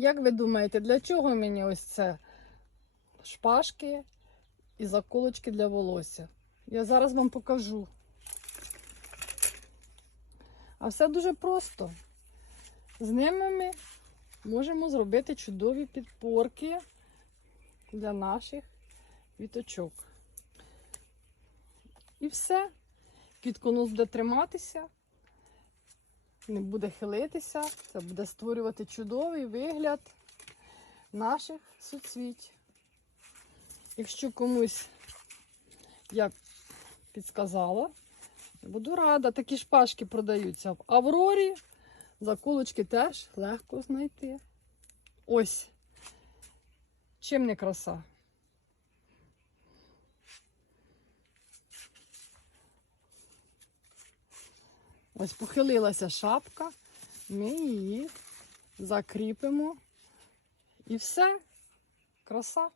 Як ви думаєте, для чого мені ось це шпажки і заколочки для волосся? Я зараз вам покажу. А все дуже просто. З ними ми можемо зробити чудові підпорки для наших квіточок. І все. Квітконос буде триматися, не буде хилитися. Це буде створювати чудовий вигляд наших суцвіть. Якщо комусь я підсказала, буду рада. Такі шпажки продаються в Аврорі. Заколочки теж легко знайти. Ось. Чим не краса? Ось похилилася шапка, ми її закріпимо. І все, краса.